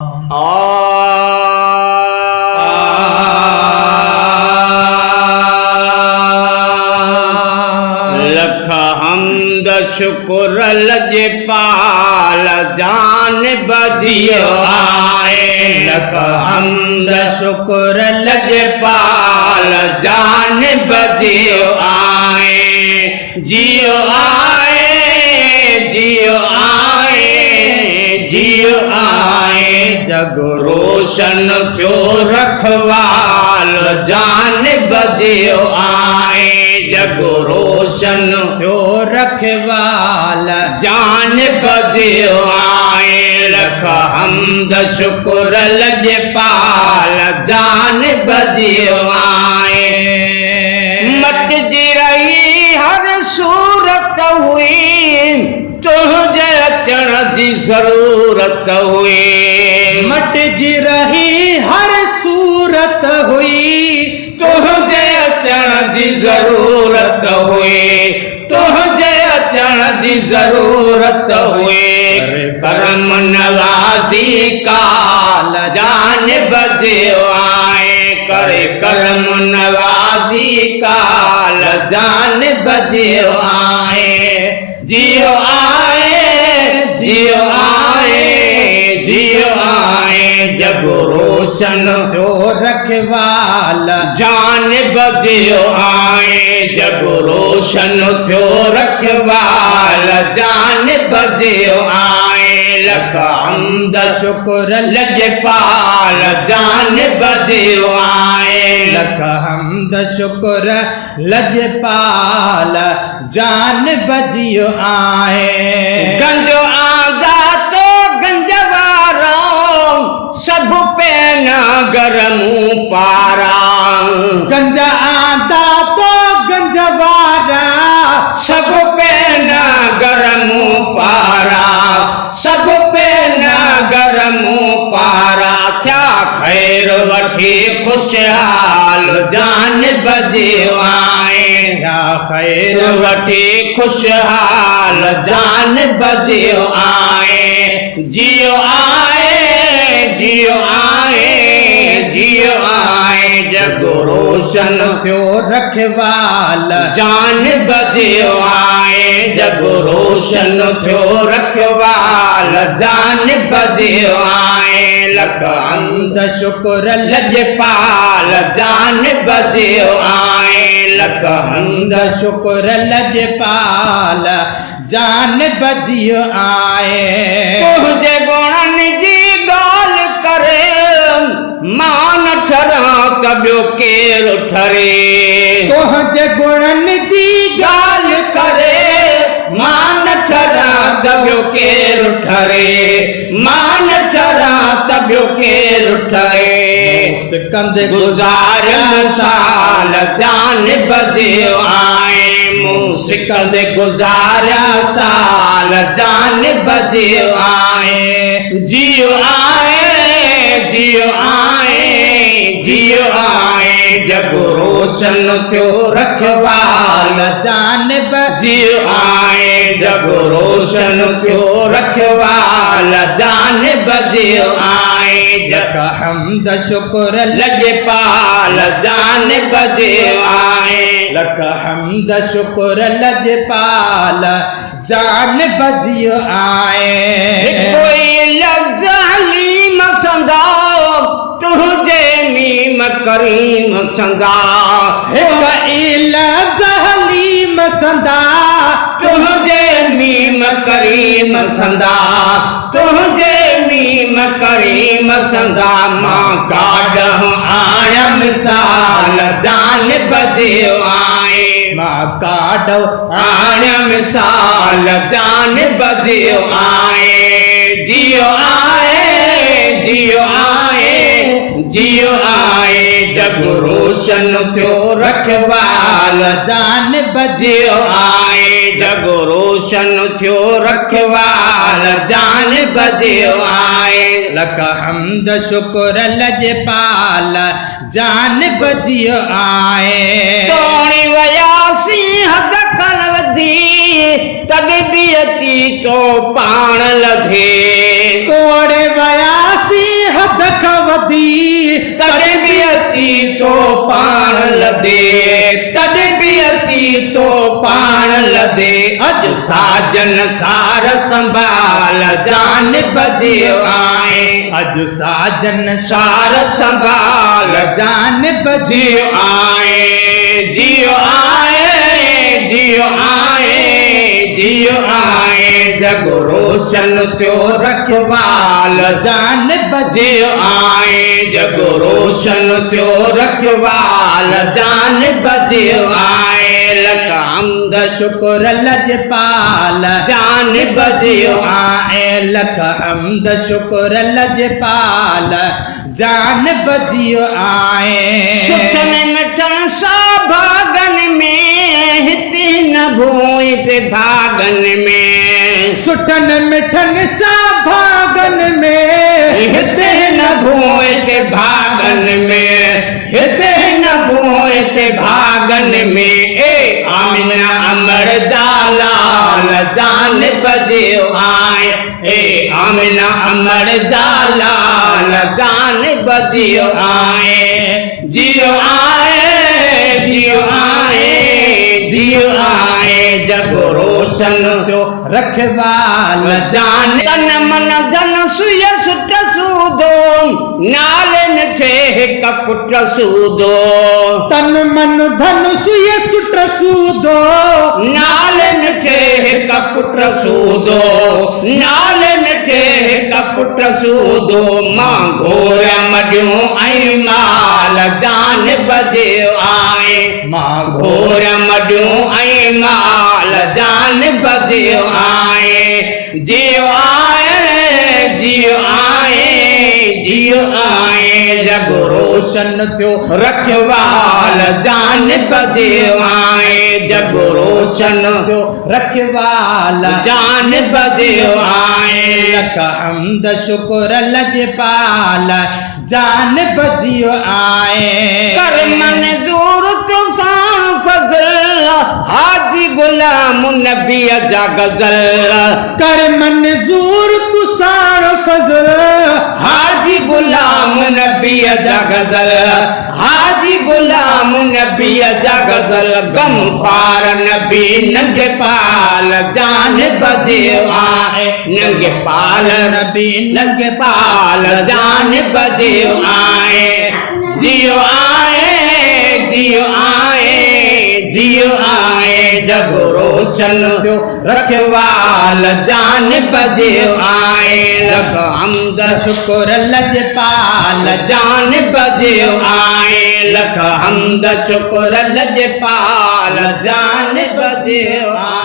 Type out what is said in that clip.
लख हमद शुक्र लजपाल जान बजियो आए। लख हमद शुक्र लजपाल जान बजियो आए। जियो आए जियो आए जियो आए। जग रोशन थियो रखवाल जान बजियो आए। जग रोशन थियो रखवाल जान बजियो आए। लख हमद शुक्र लजपाल जान बजियो आए। मट जी रही हर सूरत हुई तुझे अचण जी जरूरत हुई। मट जी रही हर सूरत हुई तुझे अचण जी जरूरत हुई। तुझे अचण जी जरूरत हुई। करम नवाज़ी काल जान बजियो आए। करे करम नवाज़ी काल जान बजियो आए। जियो आए जियो आए जियो आए। जब रोशन थियो रखवाल जान बजियो आए। जब रोशन थियो रखवाल जान बजियो आए। लख हमद शुक्र लजपाल जान बजियो आए। लख हमद शुक्र लजपाल जान बजियो आए। गंज आंदा तो गंजवारो सब पे न गरमू पारा। गंज आंदा तो गंजवारा सब पे न गरमू पारा। सब पे न गरमू पारा। क्या खैर वठी खुशहाल जान बजियो आए। या खैर वठी खुशहाल जान बजियो आए। जियो आए जियो आए जियो आए। जग रोशन थियो रखवाल जान बजियो आए। जग रोशन थियो रखवाल जान बजियो आए। लख हमद शुक्र लजपाल जान बजियो आए। लख हमद शुक्र लजपाल जान बजियो आए। तुझे गुणन जी गाल करे मान ठरा कबियो केर ठरे। तुझे गुणन जी गाल करे मान ठरा कबियो केर ठरे। मान ठरा कबियो केर ठरे। सिकंद गुज़ारियल साल जान बजियो आए। मुसिकंद गुज़ारिया साल जान बजियो आए। जियो आए जियो आए जियो आए। जग रोशन थियो रखवाल जान बजियो आए। जग रोशन थियो रखवाल जान बजियो आए। लख हमद शुक्र लजपाल जान बजियो आए। लख हमद शुक्र लजपाल जान बजियो आए। कोई लफ्ज़ हलीम संदा तुझे मीम करीम संदा। कोई लफ्ज़ हलीम संदा तुझे मीम करीम संदा। तुझे मीम करीम संदा। मां काढ आया मिसाल जान बजियो आए। मां काढो आया मिसाल जान बजियो आए। जियो आए जियो आए जियो आए। जग रोशन थियो रखवाल जान बजियो आए। जग रोशन थियो रखवाल जान बजियो आए। लख हमद शुक्र लजपाल जान बजियो आए। तोड़ी वयासी हद कलवदी तब भी अची तो पाण लधे। तोड़े वयासी हद खां वधी तॾहिं बि अची तो पाण लदे तॾहिं बि अची तो पाण लदे अॼु साजन सार संभाल जान बजियो आए अॼु साजन सार संभाल जान जियो आए जियो आए जियो आए जियो आए जग रोशन थियो रखवाल जान जियो आए जग रोशन थियो रखवाल जान बजियो आए लख हमद शुक्र लजपाल जान बजियो आए लख हमद शुक्र लजपाल जान बजियो आए सुठन मिठन सा भागन में हिते न भोए ते भागन में सुठन मिठन सा भागन में हिते न भोए ते भागन में हिते न भोए ते भागन में ए आमिना अमर दालाल जान बजियो आए ए आमिना अमर दालाल जान बजियो आए जियो आए जियो आए जियो आए जग रोशन थियो रखवाल जान तन मन धन सुय सुट सूदो नाले मिठे हिक पुट सूदो तन मन धन सुय सुट सूदो नाले मिठे हिक पुट सूदो नाले मिठे हिक पुट सूदो मां घोर मडियूं ऐं माल जान बजियो आए मां घोर मडियूं ऐं माल जान बजियो आए जियो आए जियो आए जियो आए जग रोशन थियो रखवाल जान बजियो आए जग रोशन थियो रखवाल जान बजियो आए लख हमद शुक्र लजपाल जान बजियो आए कर मंजूर तुम साण फजल हाजी गुलाम नबी जा गजल कर मंजूर तू साण फजल हाजी गुलाम नबी जा गजल हाजी गुलाम नबी जा गजल गम खार नबी नंगे पाल जान बजियो आए नंगे पाल नबी नंगे पाल जान बजियो आए जियो आए जियो आए जियो आए जग रोशन थियो रखवाल जान बजियो आए लख हमद शुक्र लजपाल जान बजियो आए लख हमद शुक्र लजपाल जान बजियो आए